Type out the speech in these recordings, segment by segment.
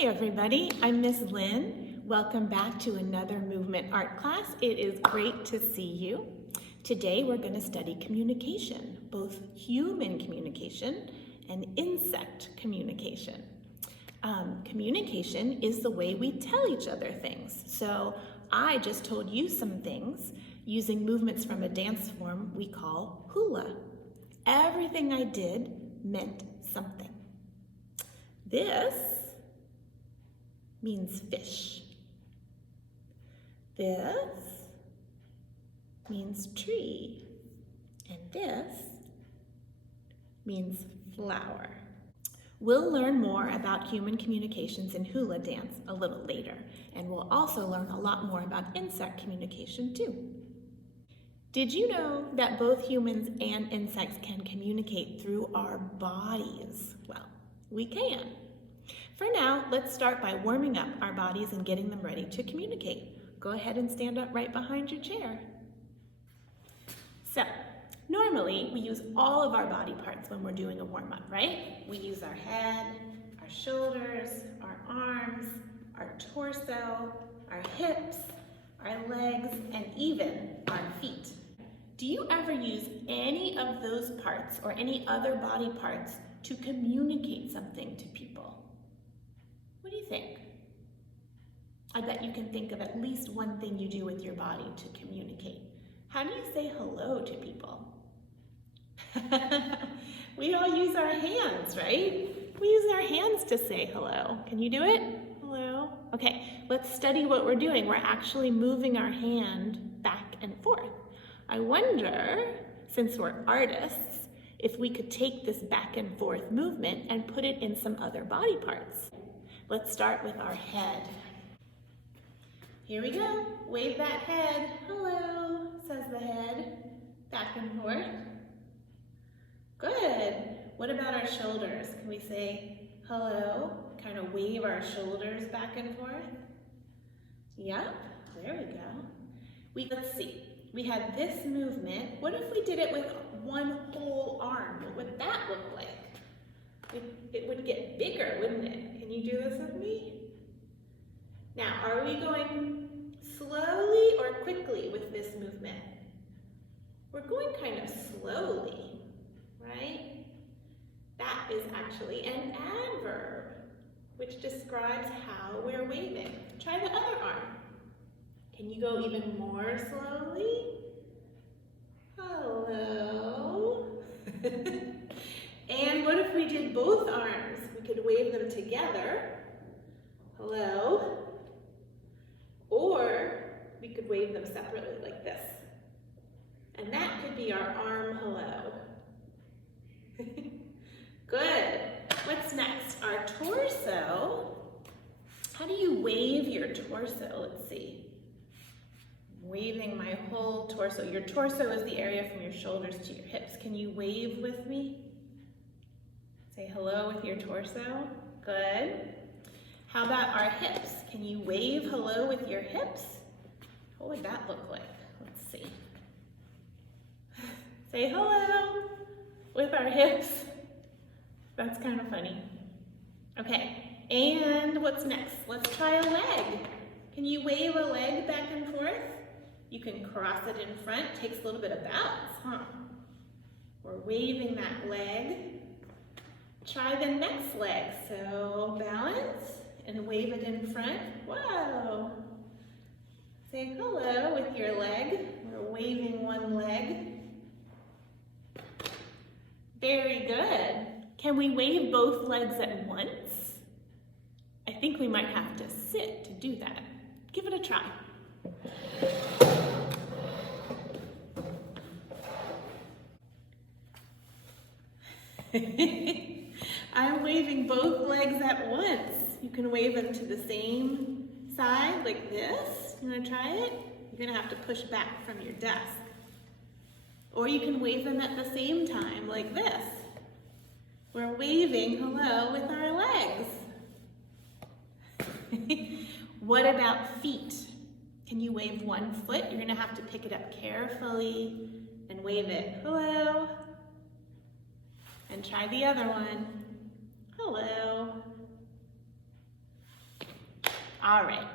Hi everybody, I'm Miss Lynne. Welcome back to another movement art class. It is great to see you. Today we're going to study communication, both human communication and insect communication. Communication is the way we tell each other things. So I just told you some things using movements from a dance form we call hula. Everything I did meant something. This means fish. This means tree. And this means flower. We'll learn more about human communications in hula dance a little later, and we'll also learn a lot more about insect communication too. Did you know that both humans and insects can communicate through our bodies? Well, we can. For now, let's start by warming up our bodies and getting them ready to communicate. Go ahead and stand up right behind your chair. So, normally we use all of our body parts when we're doing a warm-up, right? We use our head, our shoulders, our arms, our torso, our hips, our legs, and even our feet. Do you ever use any of those parts or any other body parts to communicate something to people? What do you think? I bet you can think of at least one thing you do with your body to communicate. How do you say hello to people? We all use our hands, right? We use our hands to say hello. Can you do it? Hello? Okay, let's study what we're doing. We're actually moving our hand back and forth. I wonder, since we're artists, if we could take this back and forth movement and put it in some other body parts. Let's start with our head. Here we go. Wave that head. Hello, says the head. Back and forth. Good. What about our shoulders? Can we say hello? Kind of wave our shoulders back and forth. Yep, there we go. Let's see. We had this movement. What if we did it with one whole arm? What would that look like? It would get bigger, wouldn't it? Can you do this with me? Now, are we going slowly or quickly with this movement? We're going kind of slowly, right? That is actually an adverb, which describes how we're waving. Try the other arm. Can you go even more slowly? Hello. And what if we did both arms? We could wave them together. Hello. Or we could wave them separately like this. And that could be our arm hello. Good. What's next? Our torso. How do you wave your torso? Let's see. Waving my whole torso. Your torso is the area from your shoulders to your hips. Can you wave with me? Say hello with your torso. Good. How about our hips? Can you wave hello with your hips? What would that look like? Let's see. Say hello with our hips. That's kind of funny. Okay, and what's next? Let's try a leg. Can you wave a leg back and forth? You can cross it in front. Takes a little bit of balance, huh? We're waving that leg. Try the next leg. So balance and wave it in front. Whoa. Say hello with your leg. We're waving one leg. Very good. Can we wave both legs at once? I think we might have to sit to do that. Give it a try. I'm waving both legs at once. You can wave them to the same side like this. You want to try it? You're going to have to push back from your desk. Or you can wave them at the same time like this. We're waving hello with our legs. What about feet? Can you wave one foot? You're going to have to pick it up carefully and wave it hello. And try the other one. Hello. All right.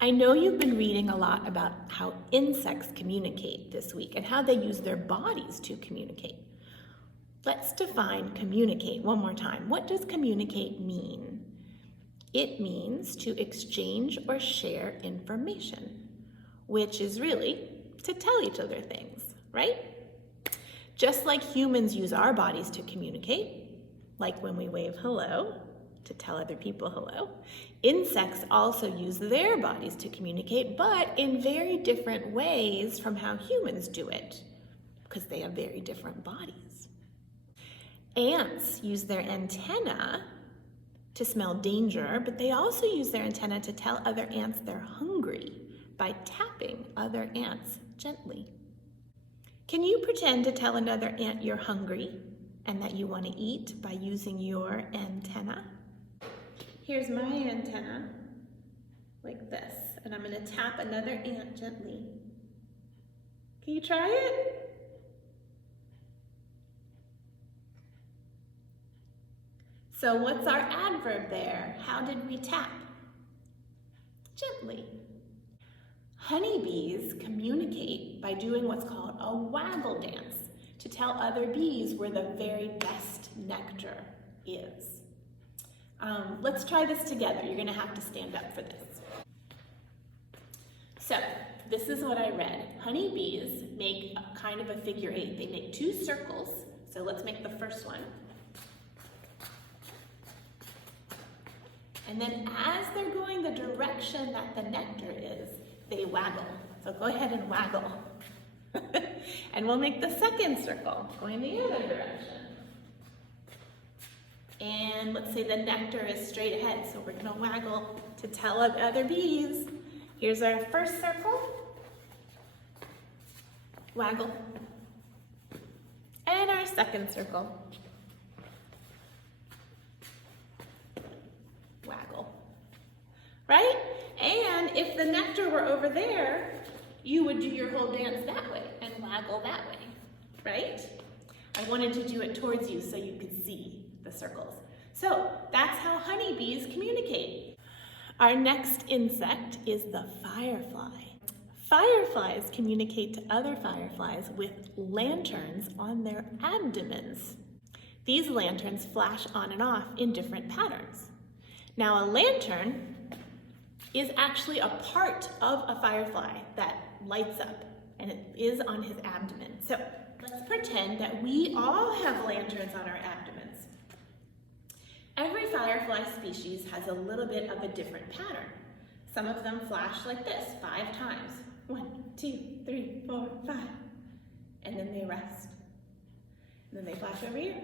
I know you've been reading a lot about how insects communicate this week and how they use their bodies to communicate. Let's define communicate one more time. What does communicate mean? It means to exchange or share information, which is really to tell each other things, right? Just like humans use our bodies to communicate, like when we wave hello to tell other people hello, insects also use their bodies to communicate, but in very different ways from how humans do it, because they have very different bodies. Ants use their antenna to smell danger, but they also use their antenna to tell other ants they're hungry by tapping other ants gently. Can you pretend to tell another ant you're hungry and that you want to eat by using your antenna? Here's my antenna, like this, and I'm going to tap another ant gently. Can you try it? So what's our adverb there? How did we tap? Gently. Honeybees communicate by doing what's called a waggle dance to tell other bees where the very best nectar is. Let's try this together. You're going to have to stand up for this. So this is what I read. Honeybees make a kind of a figure eight. They make two circles. So let's make the first one. And then as they're going the direction that the nectar is, they waggle. So go ahead and waggle. And we'll make the second circle, going the other direction. And let's say the nectar is straight ahead, so we're gonna waggle to tell other bees. Here's our first circle. Waggle. And our second circle. Waggle. Right? And if the nectar were over there, you would do your whole dance that way and waggle that way, right? I wanted to do it towards you so you could see the circles. So that's how honeybees communicate. Our next insect is the firefly. Fireflies communicate to other fireflies with lanterns on their abdomens. These lanterns flash on and off in different patterns. Now a lantern is actually a part of a firefly that lights up, and it is on his abdomen. So let's pretend that we all have lanterns on our abdomens. Every firefly species has a little bit of a different pattern. Some of them flash like this 5 times. 1, 2, 3, 4, 5. And then they rest. And then they flash over here.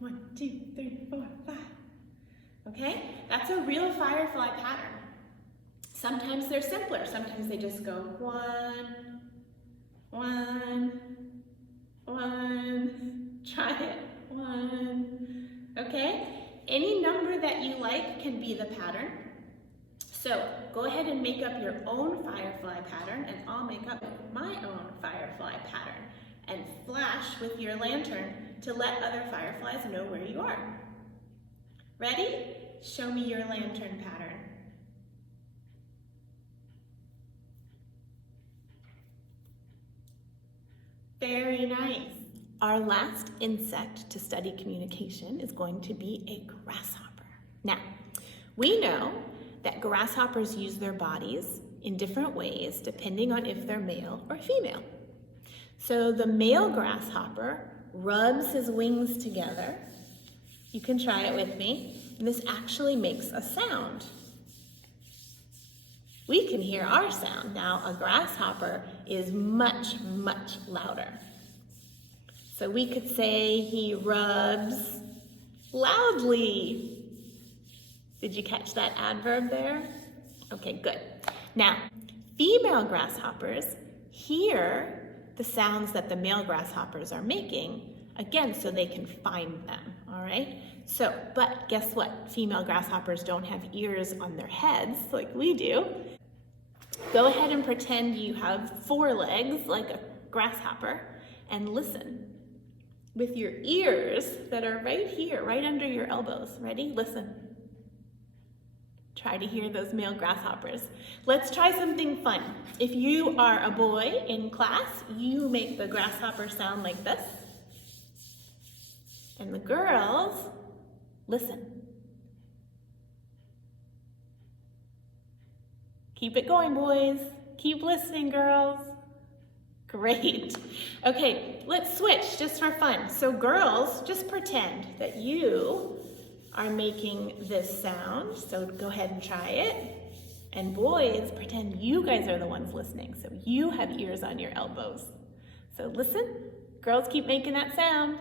1, 2, 3, 4, 5. Okay? That's a real firefly pattern. Sometimes they're simpler. Sometimes they just go 1, 1, 1. Try it. 1. Okay? Any number that you like can be the pattern. So go ahead and make up your own firefly pattern, and I'll make up my own firefly pattern and flash with your lantern to let other fireflies know where you are. Ready? Show me your lantern pattern. Very nice. Our last insect to study communication is going to be a grasshopper. Now, we know that grasshoppers use their bodies in different ways depending on if they're male or female. So the male grasshopper rubs his wings together. You can try it with me. And this actually makes a sound. We can hear our sound. Now, a grasshopper is much, much louder. So we could say he rubs loudly. Did you catch that adverb there? Okay, good. Now, female grasshoppers hear the sounds that the male grasshoppers are making, again, so they can find them, all right? So, but guess what? Female grasshoppers don't have ears on their heads like we do. Go ahead and pretend you have 4 legs like a grasshopper and listen with your ears that are right here, right under your elbows. Ready? Listen. Try to hear those male grasshoppers. Let's try something fun. If you are a boy in class, you make the grasshopper sound like this. And the girls, listen. Keep it going, boys. Keep listening, girls. Great. Okay, let's switch just for fun. So girls, just pretend that you are making this sound. So go ahead and try it. And boys, pretend you guys are the ones listening. So you have ears on your elbows. So listen. Girls, keep making that sound.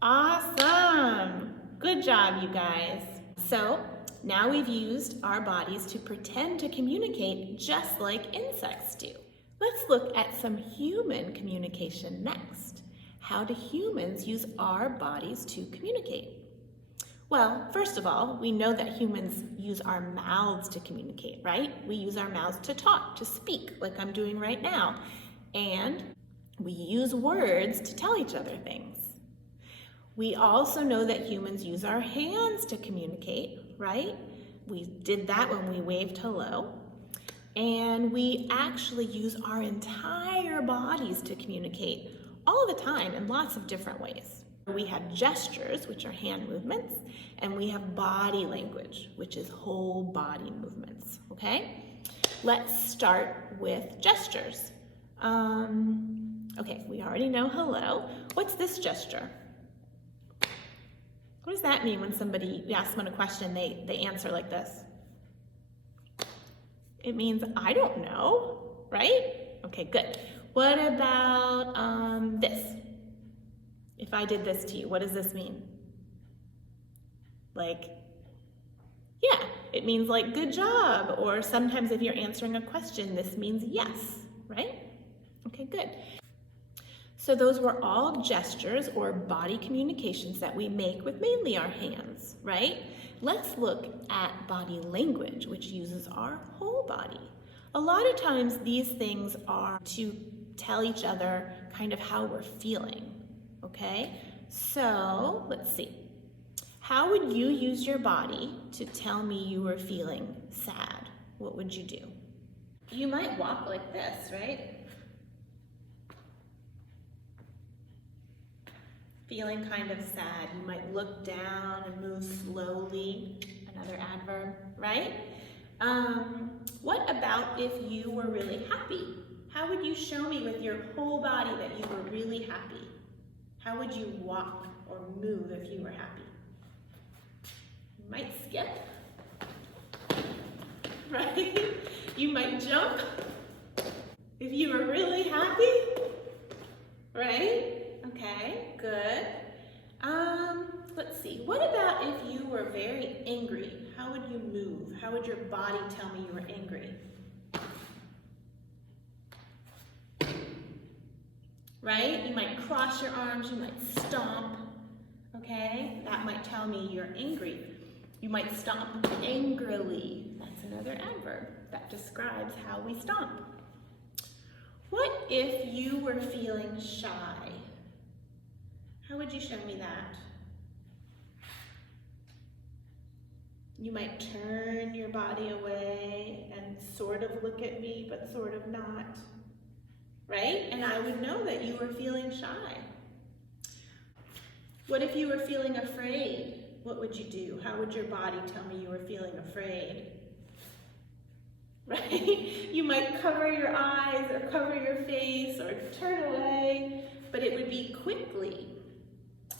Awesome. Good job, you guys. So now we've used our bodies to pretend to communicate just like insects do. Let's look at some human communication next. How do humans use our bodies to communicate? Well, first of all, we know that humans use our mouths to communicate, right? We use our mouths to talk, to speak, like I'm doing right now. And we use words to tell each other things. We also know that humans use our hands to communicate, right? We did that when we waved hello. And we actually use our entire bodies to communicate all the time in lots of different ways. We have gestures, which are hand movements, and we have body language, which is whole body movements, okay? Let's start with gestures. Okay, we already know hello. What's this gesture? What does that mean when somebody asks them a question, they answer like this? It means, I don't know, right? Okay, good. What about this? If I did this to you, what does this mean? Like, yeah, it means like good job. Or sometimes if you're answering a question, this means yes, right? Okay, good. So those were all gestures or body communications that we make with mainly our hands, right? Let's look at body language, which uses our whole body. A lot of times these things are to tell each other kind of how we're feeling, okay? So let's see. How would you use your body to tell me you were feeling sad? What would you do? You might walk like this, right? Feeling kind of sad. You might look down and move slowly. Another adverb, right? What about if you were really happy? How would you show me with your whole body that you were really happy? How would you walk or move if you were happy? You might skip, right? You might jump if you were really happy, right? Okay, good. Let's see. What about if you were very angry? How would you move? How would your body tell me you were angry? Right? You might cross your arms, you might stomp, okay? That might tell me you're angry. You might stomp angrily. That's another adverb that describes how we stomp. What if you were feeling shy? How would you show me that? You might turn your body away and sort of look at me, but sort of not. Right? And I would know that you were feeling shy. What if you were feeling afraid? What would you do? How would your body tell me you were feeling afraid? Right? You might cover your eyes or cover your face or turn away, but it would be quickly,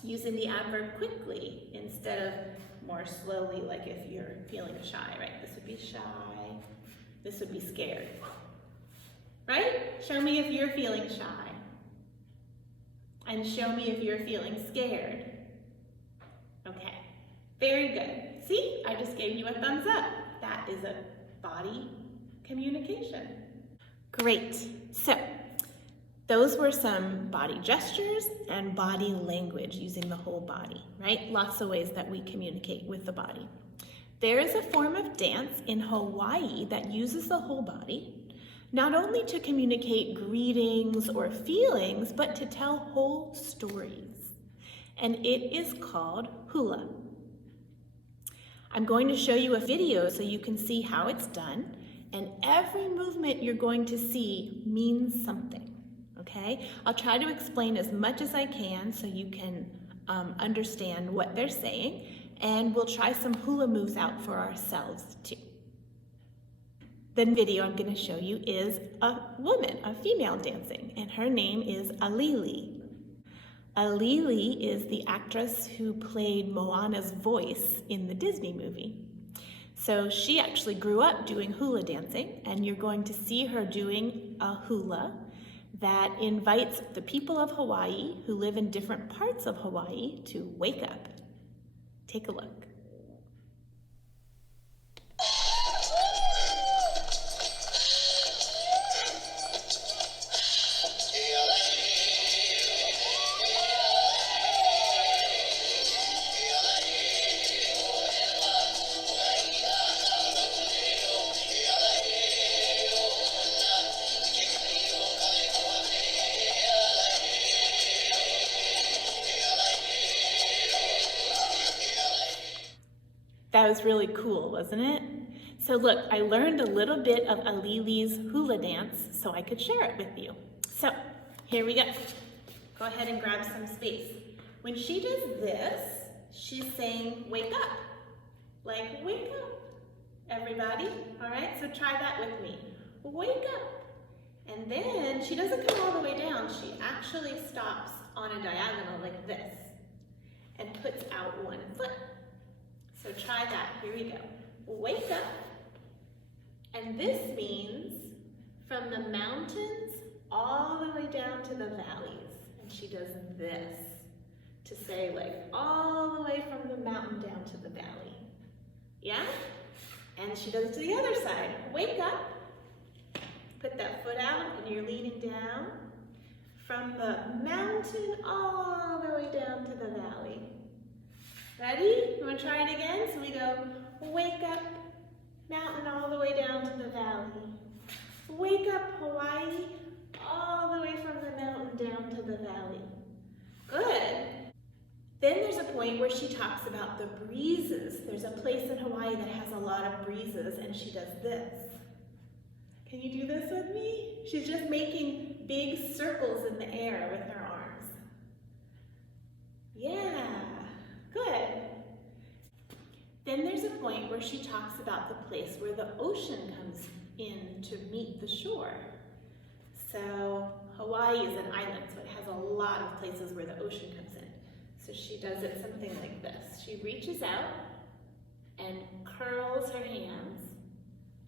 using the adverb quickly instead of more slowly, like if you're feeling shy, right? This would be shy. This would be scared. Right? Show me if you're feeling shy. And show me if you're feeling scared. Okay, very good. See, I just gave you a thumbs up. That is a body communication. Great. So, those were some body gestures and body language using the whole body, right? Lots of ways that we communicate with the body. There is a form of dance in Hawaii that uses the whole body, not only to communicate greetings or feelings, but to tell whole stories. And it is called hula. I'm going to show you a video so you can see how it's done, and every movement you're going to see means something, okay? I'll try to explain as much as I can so you can understand what they're saying, and we'll try some hula moves out for ourselves too. The video I'm going to show you is a woman, a female dancing, and her name is Alili. Alili is the actress who played Moana's voice in the Disney movie. So she actually grew up doing hula dancing, and you're going to see her doing a hula that invites the people of Hawaii who live in different parts of Hawaii to wake up. Take a look. That was really cool, wasn't it? So look, I learned a little bit of Alili's hula dance so I could share it with you. So here we go. Go ahead and grab some space. When she does this, she's saying, wake up. Like, wake up, everybody. All right, so try that with me. Wake up. And then she doesn't come all the way down. She actually stops on a diagonal like this and puts out one foot. So try that, here we go. Wake up, and this means from the mountains all the way down to the valleys. And she does this to say like all the way from the mountain down to the valley. Yeah? And she does it to the other side. Wake up, put that foot out and you're leaning down from the mountain all the way down to the valley. Ready? You want to try it again? So we go, wake up, mountain all the way down to the valley. Wake up, Hawaii, all the way from the mountain down to the valley. Good. Then there's a point where she talks about the breezes. There's a place in Hawaii that has a lot of breezes, and she does this. Can you do this with me? She's just making big circles in the air with her arms. Yeah. Good. Then there's a point where she talks about the place where the ocean comes in to meet the shore. So Hawaii is an island, so it has a lot of places where the ocean comes in. So she does it something like this. She reaches out and curls her hands,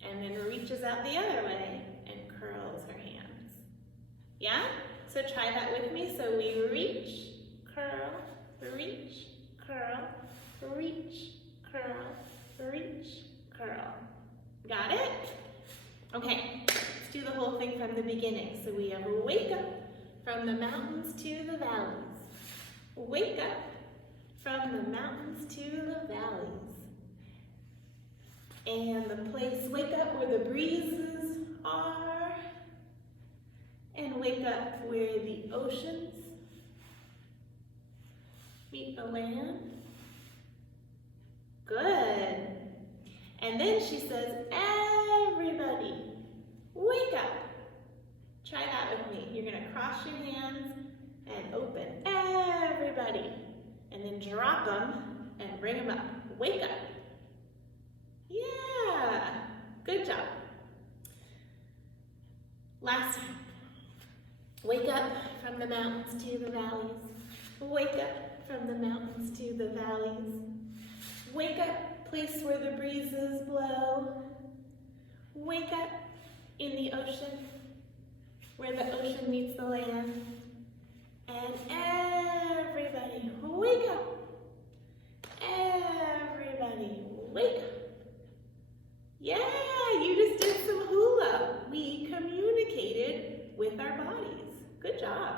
and then reaches out the other way and curls her hands. Yeah? So try that with me. So we reach, curl, reach, curl, reach, curl, reach, curl. Got it? Okay, let's do the whole thing from the beginning. So we have wake up from the mountains to the valleys. Wake up from the mountains to the valleys. And the place, wake up where the breezes are. And wake up where the oceans meet the land. Good. And then she says, everybody, wake up. Try that with me. You're going to cross your hands and open. Everybody. And then drop them and bring them up. Wake up. Yeah. Good job. Last time. Wake up from the mountains to the valleys. Wake up from the mountains to the valleys. Wake up, place where the breezes blow. Wake up in the ocean, where the ocean meets the land. And everybody, wake up. Everybody, wake up. Yeah, you just did some hula. We communicated with our bodies. Good job.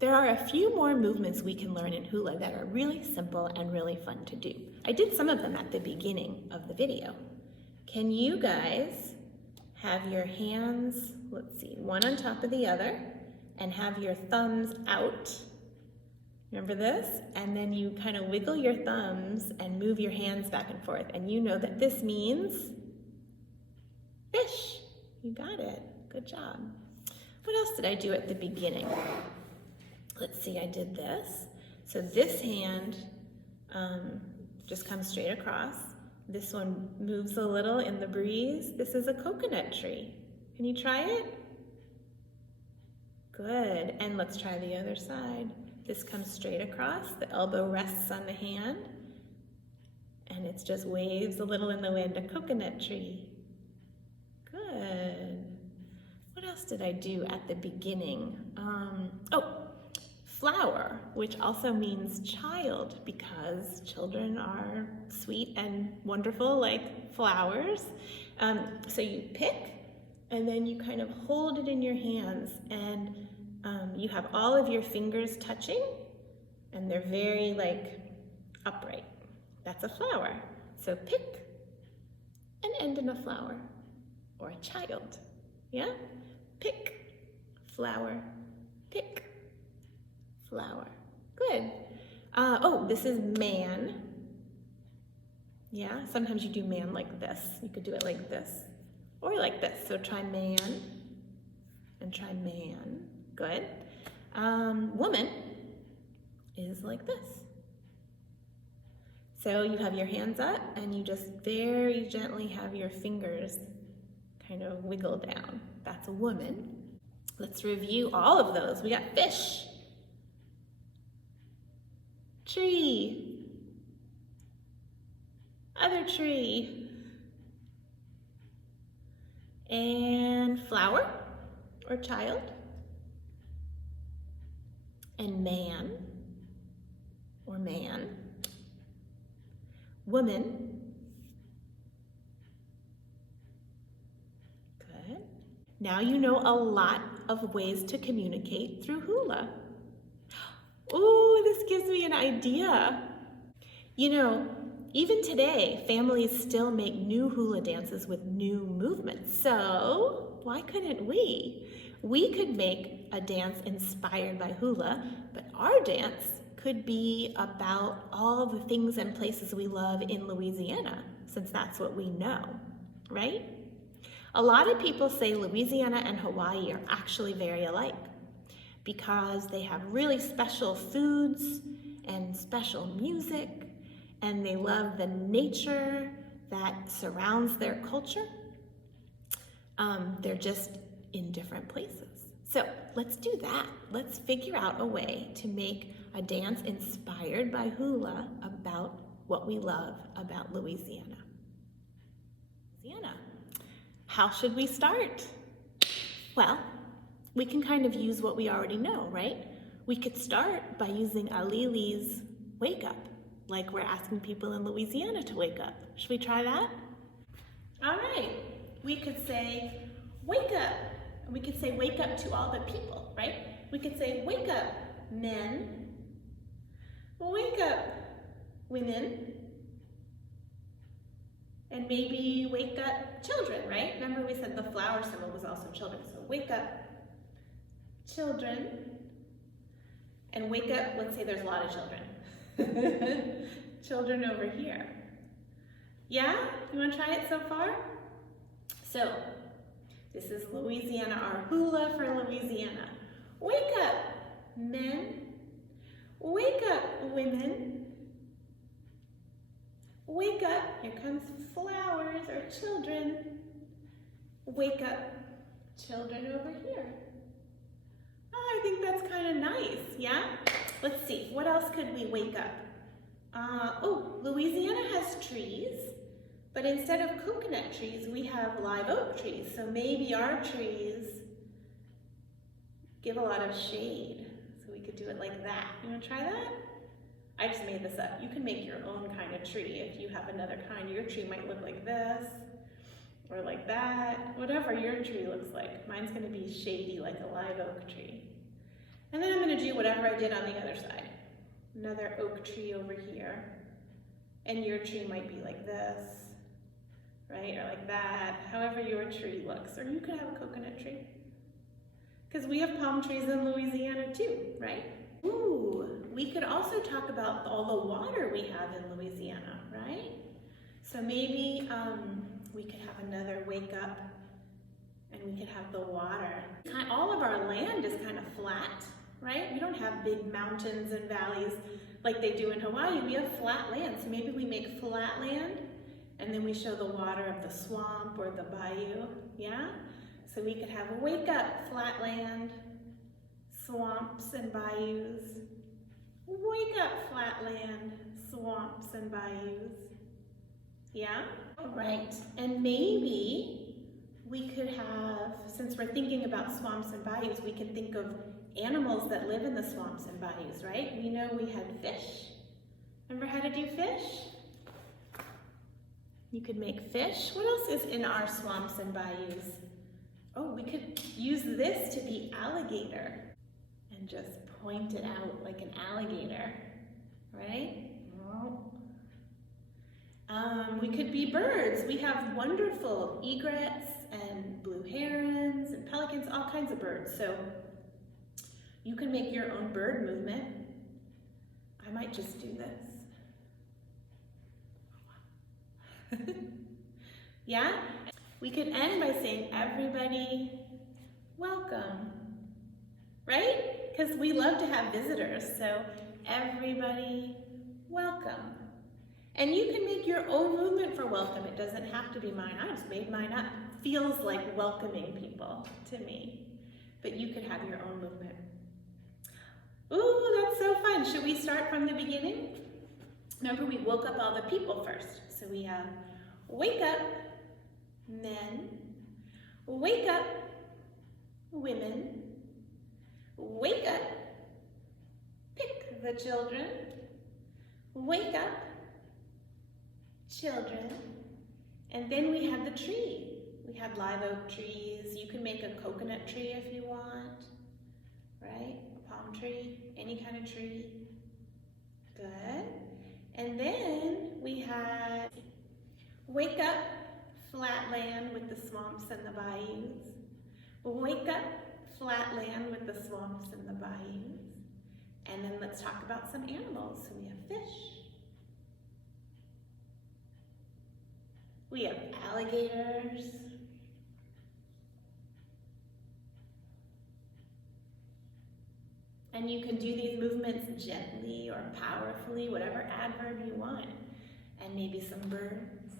There are a few more movements we can learn in hula that are really simple and really fun to do. I did some of them at the beginning of the video. Can you guys have your hands, let's see, one on top of the other, and have your thumbs out? Remember this? And then you kind of wiggle your thumbs and move your hands back and forth. And you know that this means fish. You got it. Good job. What else did I do at the beginning? Let's see, I did this. So this hand just comes straight across. This one moves a little in the breeze. This is a coconut tree. Can you try it? Good. And let's try the other side. This comes straight across. The elbow rests on the hand. And it just waves a little in the wind, a coconut tree. Good. What else did I do at the beginning? Flower, which also means child, because children are sweet and wonderful like flowers. So you pick, and then you kind of hold it in your hands, and you have all of your fingers touching, and they're very like upright. That's a flower. So pick and end in a flower, or a child. Yeah? Pick, flower, pick, flower. Good. This is man. Yeah, sometimes you do man like this. You could do it like this, or like this. So try man, and try man. Good. Woman is like this. So you have your hands up, and you just very gently have your fingers kind of wiggle down. That's a woman. Let's review all of those. We got fish, tree, other tree, and flower or child, and man or man, woman. Good. Now you know a lot of ways to communicate through hula. Ooh, this gives me an idea. You know, even today, families still make new hula dances with new movements. So why couldn't we? We could make a dance inspired by hula, but our dance could be about all the things and places we love in Louisiana, since that's what we know, right? A lot of people say Louisiana and Hawaii are actually very alike because they have really special foods and special music, and they love the nature that surrounds their culture. They're just in different places. So let's do that. Let's figure out a way to make a dance inspired by hula about what we love about Louisiana. How should we start? Well, we can kind of use what we already know, right? We could start by using Alili's wake up, like we're asking people in Louisiana to wake up. Should we try that? All right, we could say, wake up. We could say, wake up to all the people, right? We could say, wake up, men. Wake up, women. And maybe wake up children, right? Remember we said the flower symbol was also children. So wake up, children. And wake up, let's say there's a lot of children. Children over here. Yeah? You want to try it so far? So, this is Louisiana, our hula for Louisiana. Wake up, men. Wake up, women. Wake up, here comes flowers or children. Wake up, children over here. Oh, I think that's kind of nice, yeah? Let's see, what else could we wake up? Louisiana has trees, but instead of coconut trees, we have live oak trees. So maybe our trees give a lot of shade. So we could do it like that. You want to try that? I just made this up. You can make your own kind of tree if you have another kind. Your tree might look like this or like that, whatever your tree looks like. Mine's going to be shady like a live oak tree. And then I'm going to do whatever I did on the other side. Another oak tree over here. And your tree might be like this, right? Or like that, however your tree looks. Or you could have a coconut tree. Because we have palm trees in Louisiana too, right? Ooh, we could also talk about all the water we have in Louisiana, right? So maybe we could have another wake up and we could have the water. All of our land is kind of flat, right? We don't have big mountains and valleys like they do in Hawaii. We have flat land, so maybe we make flat land and then we show the water of the swamp or the bayou, yeah? So we could have a wake up, flat land, swamps and bayous. Wake up, flat land, swamps and bayous. Yeah? All right, and maybe we could have, since we're thinking about swamps and bayous, we can think of animals that live in the swamps and bayous, right? We know we had fish. Remember how to do fish? You could make fish. What else is in our swamps and bayous? Oh, we could use this to be alligator and just point it out like an alligator, right? We could be birds. We have wonderful egrets and blue herons and pelicans, all kinds of birds. So you can make your own bird movement. I might just do this. Yeah? We could end by saying, everybody, welcome, right? Because we love to have visitors, so everybody, welcome. And you can make your own movement for welcome. It doesn't have to be mine. I just made mine up. Feels like welcoming people to me. But you could have your own movement. Ooh, that's so fun. Should we start from the beginning? Remember, we woke up all the people first. So we have wake up, men. Wake up, women. Wake up, pick the children. Wake up, children. And then we have the tree. We have live oak trees. You can make a coconut tree if you want, right? A palm tree, any kind of tree. Good. And then we have wake up, flat land with the swamps and the bayous. Wake up, flat land with the swamps and the bayous. And then let's talk about some animals. So we have fish. We have alligators. And you can do these movements gently or powerfully, whatever adverb you want. And maybe some birds.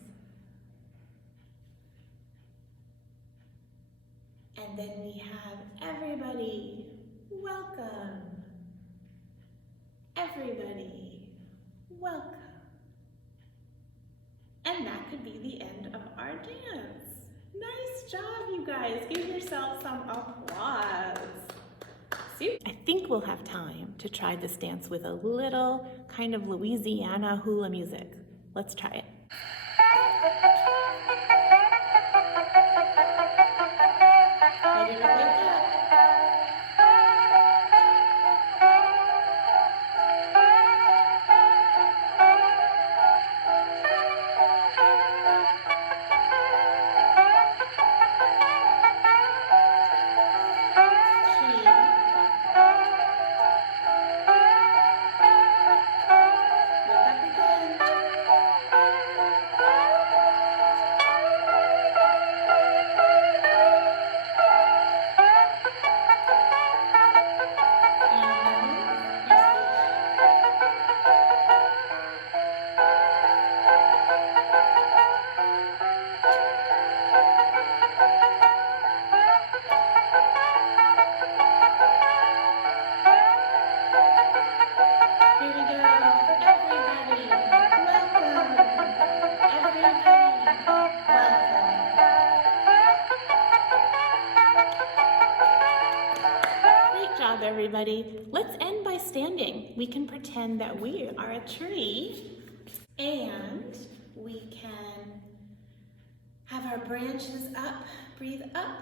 And then we have everybody, welcome. Everybody, welcome. And that could be the end of our dance. Nice job, you guys. Give yourself some applause. See? I think we'll have time to try this dance with a little kind of Louisiana hula music. Let's try it. Ready to wake up? Everybody, let's end by standing. We can pretend that we are a tree and we can have our branches up, breathe up,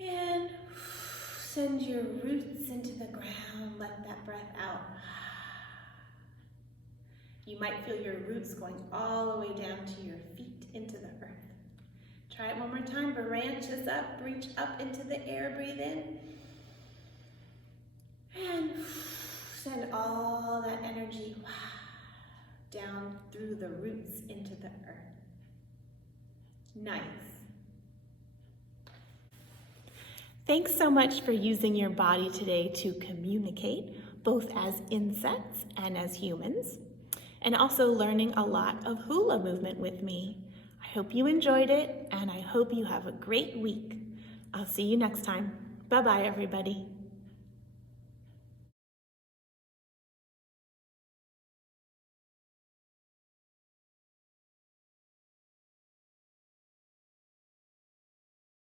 and send your roots into the ground, let that breath out. You might feel your roots going all the way down to your feet into the earth. Try it one more time, branches up, reach up into the air, breathe in. And send all that energy down through the roots into the earth. Nice. Thanks so much for using your body today to communicate, both as insects and as humans, and also learning a lot of hula movement with me. I hope you enjoyed it, and I hope you have a great week. I'll see you next time. Bye-bye, everybody.